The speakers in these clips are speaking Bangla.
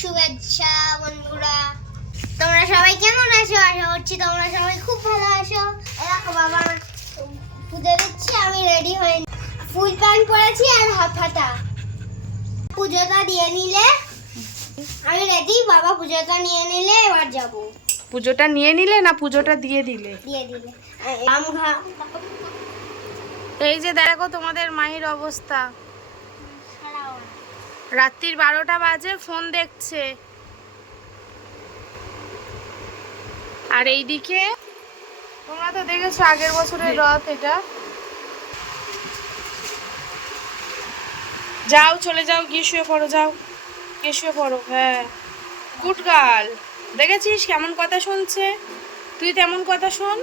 শুভেচ্ছা বন্ধুরা। তোমরা সবাই কেমন আছো? আশা করছি তোমরা সবাই খুব ভালো আছো। দেখো বাবা পুজো দিচ্ছি আমি রেডি হয়ে ফুল প্যান্ট পরেছি আর হাফ হাতা পুজোটা দিয়ে নিলে আমি রেডি বাবা পুজোটা নিয়ে নিলে এবার যাব। পুজোটা নিয়ে নিলে না পুজোটা দিয়ে দিলে? দিয়ে দিলে। এই যে দেখো তোমাদের মায়ের অবস্থা। রাত্রির বারোটা বাজে ফোন দেখছে। আর এইদিকে তোমরা তো দেখেছ আগের বছরের রথ এটা। যাও চলে যাও গিয়ে শুয়ে পড়ো যাও। গিয়ে শুয়ে পড়ো হ্যাঁ। গুড গার্ল দেখেছিস কেমন কথা শুনছে? তুই তেমন কথা শোন।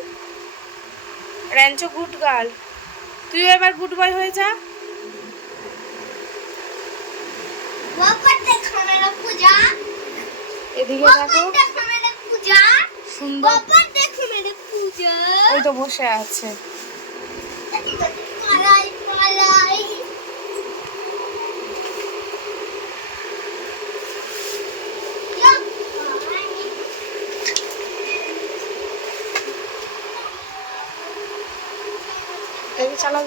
Rancho good girl. তুইও এবার গুড বয় হয়ে যা বাবা দেখো মেরা পূজা এদিকে দেখো। সুন্দর। ওই তো বসে আছে। পালাই এই চালা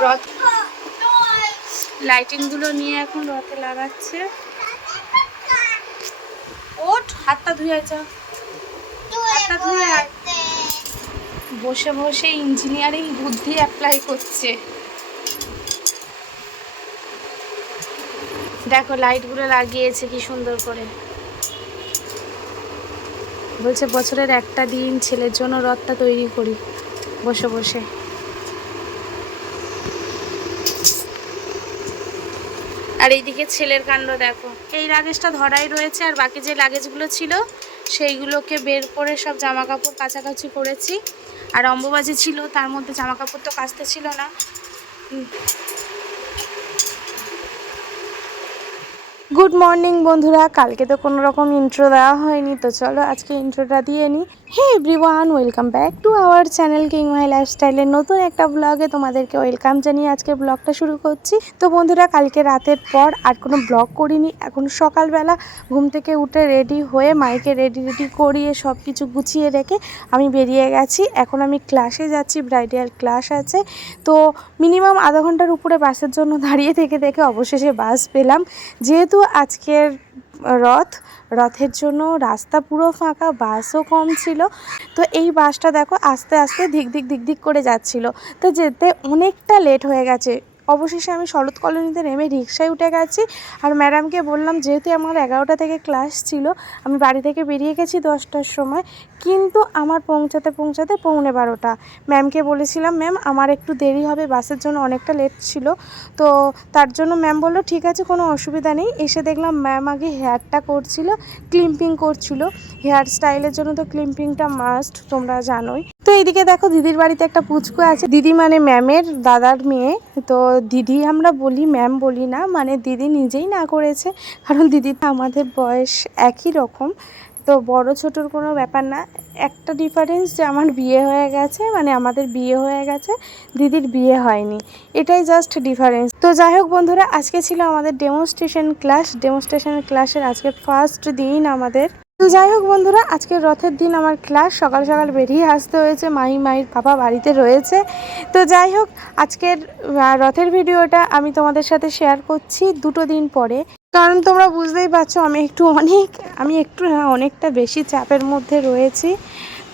রথ লাইটিংগুলো নিয়ে এখন রথে লাগাচ্ছে। ওঠ, হাতটা ধুয়ে যা। হাতটা ধুয়ে। বসে বসে ইঞ্জিনিয়ারিং বুদ্ধি অ্যাপ্লাই করছে। দেখো লাইটগুলো লাগিয়েছে কি সুন্দর করে। বলছে, বছরের একটা দিন ছেলের জন্য রথটা তৈরি করি। বসে বসে। আর এইদিকে ছেলের কাণ্ড দেখো। এই লাগেজটা ধরাই রয়েছে আর বাকি যে লাগেজগুলো ছিল, সেইগুলোকে বের করে সব জামা কাপড় কাছাকাছি করেছি। আর অম্বুবাজি ছিল, তার মধ্যে জামা কাপড় তো কাচতে ছিল না। গুড মর্নিং বন্ধুরা, কালকে তো কোনো রকম ইন্ট্রো দেওয়া হয়নি, তো চলো আজকে ইন্ট্রোটা দিয়ে নিই hey everyone welcome back to our channel king my লাইফস্টাইলের নতুন একটা ব্লগে তোমাদেরকে ওয়েলকাম জানিয়ে আজকে ব্লগটা শুরু করছি। তো বন্ধুরা, কালকে রাতের পর আর কোনো ব্লগ করিনি, এখন সকালবেলা ঘুম থেকে উঠে রেডি হয়ে মাইকে রেডি রেডি করিয়ে সব কিছু গুছিয়ে রেখে আমি বেরিয়ে গেছি। এখন আমি ক্লাসে যাচ্ছি ব্রাইডাল ক্লাস আছে। তো মিনিমাম আধা ঘণ্টার উপরে বাসের জন্য দাঁড়িয়ে থেকে দেখে অবশেষে বাস পেলাম। যেহেতু আজকের রথ। রথের জন্য রাস্তা পুরো ফাঁকা, বাসও কম ছিল। তো এই বাসটা দেখো আস্তে আস্তে ধিক ধিক ধিক ধিক করে যাচ্ছিল। তো যেতে অনেকটা লেট হয়ে গেছে। অবশেষে আমি শরৎ কলোনিতে নেমে রিক্সায় উঠে গেছি আর ম্যাডামকে বললাম, যেহেতু আমার এগারোটা থেকে ক্লাস ছিল, আমি বাড়ি থেকে বেরিয়ে গেছি দশটার সময়, কিন্তু আমার পৌঁছাতে পৌঁছাতে পৌনে বারোটা। ম্যামকে বলেছিলাম, ম্যাম, আমার একটু দেরি হবে, বাসের জন্য অনেকটা লেট ছিল। তো তার জন্য ম্যাম বলল, ঠিক আছে, কোনো অসুবিধা নেই। এসে দেখলাম ম্যাম আগে হেয়ারটা করছিল, ক্লিম্পিং করছিল। হেয়ার স্টাইলের জন্য তো ক্লিম্পিংটা মাস্ট তোমরা জানোই। তো এইদিকে দেখো দিদির বাড়িতে একটা পুচকু আছে। দিদি মানে ম্যামের দাদার মেয়ে। তো দিদি আমরা বলি, ম্যাম বলি না মানে দিদি নিজেই না করেছে। কারণ দিদি আমাদের বয়স একই রকম। তো বড় ছোটোর কোনো ব্যাপার না। একটা ডিফারেন্স যে আমার বিয়ে হয়ে গেছে মানে আমাদের বিয়ে হয়ে গেছে, দিদির বিয়ে হয়নি। এটাই জাস্ট ডিফারেন্স তো যাই হোক বন্ধুরা, আজকে ছিল আমাদের ডেমনস্ট্রেশন ক্লাস ডেমনস্ট্রেশন ক্লাসের আজকে ফার্স্ট দিন আমাদের তো যাই হোক বন্ধুরা আজকে রথের দিন আমার ক্লাস। সকাল সকাল বেরিয়ে আসতে হয়েছে, মাই মায়ের পাপা বাড়িতে রয়েছে। তো যাই হোক, আজকের রথের ভিডিওটা আমি তোমাদের সাথে শেয়ার করছি দুটো দিন পরে। কারণ তোমরা বুঝতেই পারছ, আমি একটু অনেক, আমি একটু অনেকটা বেশি চাপের মধ্যে রয়েছি।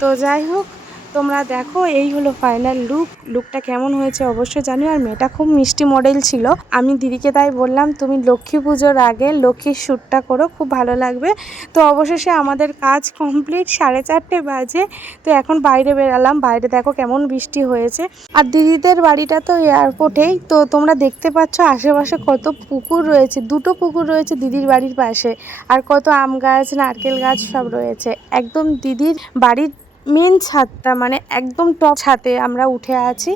তো যাই হোক তোমরা দেখো, এই হলো ফাইনাল লুক লুকটা কেমন হয়েছে অবশ্যই জানিও। আর মেয়েটা খুব মিষ্টি মডেল ছিল। আমি দিদিকে তাই বললাম, তুমি লক্ষ্মী পুজোর আগে লক্ষ্মীর শ্যুটটা করো, খুব ভালো লাগবে। তো অবশেষে আমাদের কাজ কমপ্লিট সাড়ে চারটে বাজে। তো এখন বাইরে বেরালাম। বাইরে দেখো কেমন বৃষ্টি হয়েছে। আর দিদিদের বাড়িটা তো এয়ারপোর্টেই। তো তোমরা দেখতে পাচ্ছ, আশেপাশে কত পুকুর রয়েছে। দুটো পুকুর রয়েছে দিদির বাড়ির পাশে। আর কত আম গাছ, নারকেল গাছ সব রয়েছে। একদম দিদির বাড়ির মেন ছাদটা মানে একদম টপ ছাতে আমরা উঠে আছি।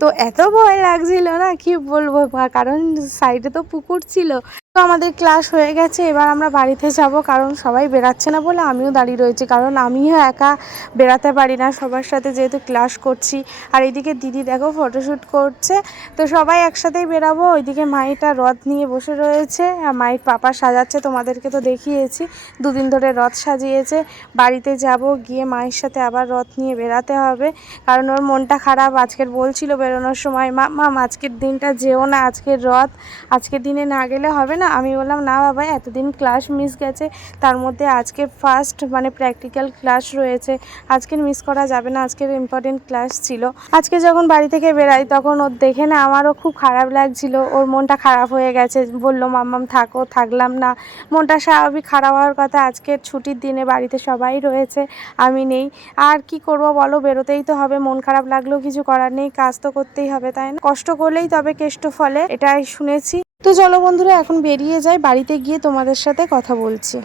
তো এত ভয় লাগছিল না? কি বলব? কারণ সাইডে তো পুকুর ছিল। তো আমাদের ক্লাস হয়ে গেছে, এবার আমরা বাড়িতে যাব, কারণ সবাই বেরাচ্ছে না বলে আমিও দাঁড়িয়ে রয়েছি, কারণ আমিও একা বেরাতে পারি না, সবার সাথে যেহেতু ক্লাস করছি। আর এইদিকে দিদি দেখো ফটোশ্যুট করছে, তো সবাই একসাথেই বেরাবো, ওইদিকে মাইটা রথ নিয়ে বসে রয়েছে, আর মাইট পাপা সাজাচ্ছে, তোমাদেরকে তো দেখিয়েছি, দুদিন ধরে রথ সাজিয়েছে, বাড়িতে যাব, গিয়ে মায়ের সাথে আবার রথ নিয়ে বেরাতে হবে, কারণ ওর মনটা খারাপ, আজকের বলছিল বেরোনোর সময়, মা মাম আজকের দিনটা যেও না, আজকের রথ, আজকের দিনে না গেলে হবে না। আমি বললাম, না বাবা, এতদিন ক্লাস মিস গেছে, তার মধ্যে আজকে ফার্স্ট মানে প্র্যাকটিক্যাল ক্লাস রয়েছে আজকের মিস করা যাবে না, আজকের ইম্পর্টেন্ট ক্লাস ছিল। আজকে যখন বাড়ি থেকে বেরাই, তখন ওর দেখে না আমারও খুব খারাপ লাগছিল, ওর মনটা খারাপ হয়ে গেছে, বলল, মাম্মাম, থাকো, থাকলাম না। মনটা স্বাভাবিক খারাপ হওয়ার কথা আজকের ছুটির দিনে বাড়িতে সবাই রয়েছে, আমি নেই। আর কি করব বলো, বেরোতেই তো হবে, মন খারাপ লাগলেও কিছু করার নেই, কাজ তো করতেই হবে, তাই না? কষ্ট করলেই তবে কেষ্ট ফলে, এটাই শুনেছি। তো চলো বন্ধুরা এখন বেরিয়ে যাই বাড়িতে গিয়ে তোমাদের সাথে কথা বলছি।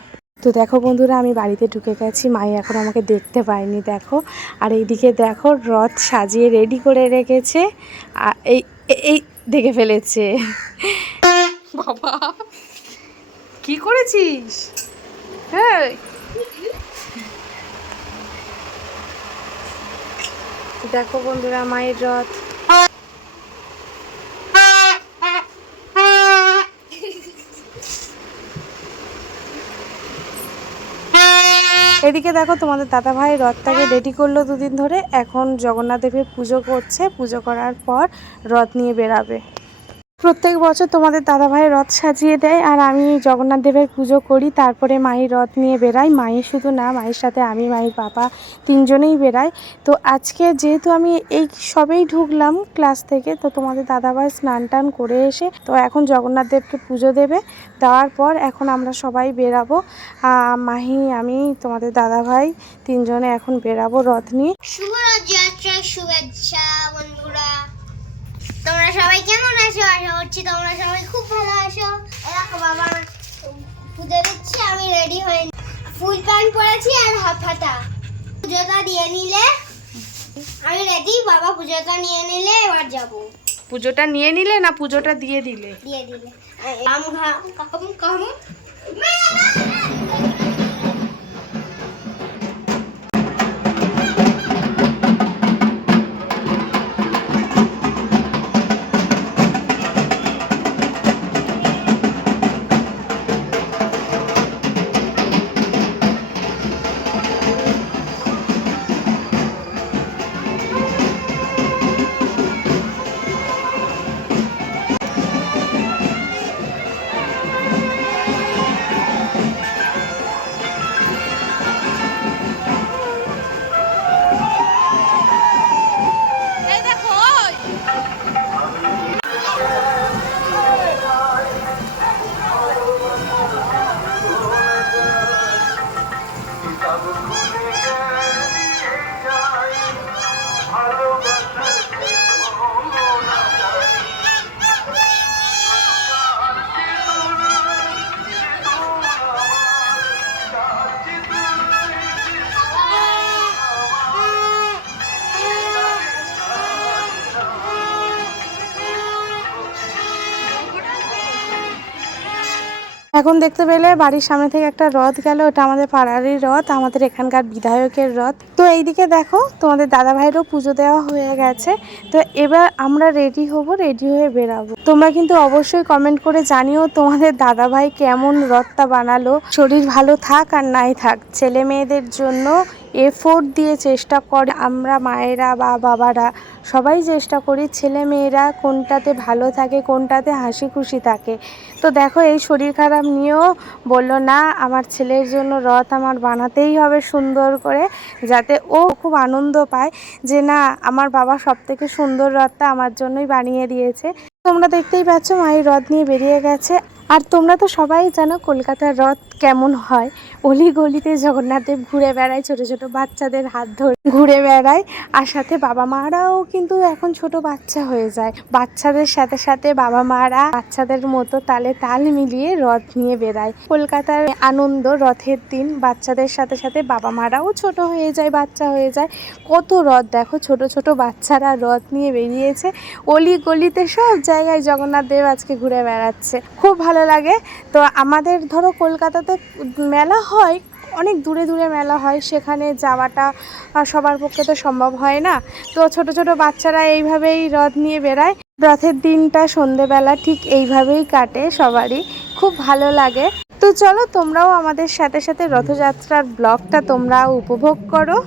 তো দেখো বন্ধুরা আমি বাড়িতে ঢুকে গেছি মাই এখন আমাকে দেখতে পায়নি দেখো। আর এইদিকে দেখো রথ সাজিয়ে রেডি করে রেখেছে আর এই এই দেখে ফেলেছে। বাবা কি করেছিস? হ্যাঁ দেখো বন্ধুরা মায়ের রথ। এদিকে দেখো তোমাদের দাদা ভাই রথটাকে রেডি করল দুদিন ধরে। এখন জগন্নাথ দেবের পুজো করছে। পুজো করার পর রথ নিয়ে বেরাবে। প্রত্যেক বছর তোমাদের দাদা ভাই রথ সাজিয়ে দেয় আর আমি জগন্নাথ দেবের পুজো করি। তারপরে মায়ের রথ নিয়ে বেরাই মায়ের শুধু না, মায়ের সাথে আমি, মায়ের বাবা তিনজনেই বেরাই তো আজকে যেহেতু আমি এই সবেই ঢুকলাম ক্লাস থেকে, তো তোমাদের দাদাভাই স্নান টান করে এসে, তো এখন জগন্নাথ দেবকে পুজো দেবে। দেওয়ার পর এখন আমরা সবাই বেরাবো মাহি, আমি, তোমাদের দাদাভাই তিনজনে এখন বেরাবো রথ নিয়ে। শুভ রথযাত্রার শুভেচ্ছা তোমরা সবাই কেমন আছো? আশা করছি তোমরা সবাই খুব ভালো আছো। দেখো বাবা পুজো দিচ্ছি আমি রেডি হয়ে ফুল প্যান্ট পরেছি আর হাফ হাতা। পুজোটা দিয়ে নিলে আমি রেডি বাবা পুজোটা নিয়ে নিলে এবার যাব। পুজোটা নিয়ে নিলে না পুজোটা দিয়ে দিলে? দিয়ে দিলে। কাম কাম কাম এখন দেখতে পেলে বাড়ির সামনে থেকে একটা রথ গেল, ওটা আমাদের পাড়ারই রথ, আমাদের এখানকার বিধায়কের রথ। তো এইদিকে দেখো, তোমাদের দাদা ভাইয়েরও পুজো দেওয়া হয়ে গেছে। তো এবার আমরা রেডি হব রেডি হয়ে বেরাবো। তোমরা কিন্তু অবশ্যই কমেন্ট করে জানিও তোমাদের দাদা ভাই কেমন রথটা বানালো। শরীর ভালো থাক আর নাই থাক, ছেলে মেয়েদের জন্য এফোর্ট দিয়ে চেষ্টা করে। আমরা মায়েরা বা বাবারা সবাই চেষ্টা করি ছেলে মেয়েরা কোনটাতে ভালো থাকে, কোনটাতে হাসি খুশি থাকে। তো দেখো এই শরীর খারাপ নিয়েও বলল, না, আমার ছেলের জন্য রথ আমার বানাতেই হবে সুন্দর করে, যাতে ও খুব আনন্দ পায় যে, না, আমার বাবা সব থেকে সুন্দর রথটা আমার জন্যই বানিয়ে দিয়েছে। তোমরা দেখতেই পাচ্ছ মায়ের রথ নিয়ে বেরিয়ে গেছে। আর তোমরা তো সবাই জানো কলকাতার রথ কেমন হয়। অলি গলিতে জগন্নাথদেব ঘুরে বেড়ায়, ছোট ছোট বাচ্চাদের হাত ধরে ঘুরে বেড়ায় আর সাথে বাবা মারাও কিন্তু এখন ছোট বাচ্চা হয়ে যায়। বাচ্চাদের সাথে সাথে বাবা মারা বাচ্চাদের মতো তালে তাল মিলিয়ে রথ নিয়ে বেড়ায়। কলকাতার আনন্দ রথের দিন বাচ্চাদের সাথে সাথে বাবা মারাও ছোট হয়ে যায়, বাচ্চা হয়ে যায়। কত রথ দেখো, ছোট ছোট বাচ্চারা রথ নিয়ে বেরিয়েছে। অলি গলিতে সব জায়গায় জগন্নাথ দেব আজকে ঘুরে বেড়াচ্ছে। খুব ভালো ভালো লাগে। তো আমাদের ধরো কলকাতাতে মেলা হয়, অনেক দূরে দূরে মেলা হয়, সেখানে যাওয়াটা সবার পক্ষে তো সম্ভব হয় না। তো ছোট ছোট বাচ্চারা এইভাবেই রথ নিয়ে বেড়ায়। রথের দিনটা সন্ধেবেলা ঠিক এইভাবেই কাটে সবারই, খুব ভালো লাগে। তো চলো তোমরাও আমাদের সাথে সাথে রথযাত্রার ব্লগটা তোমরা উপভোগ করো।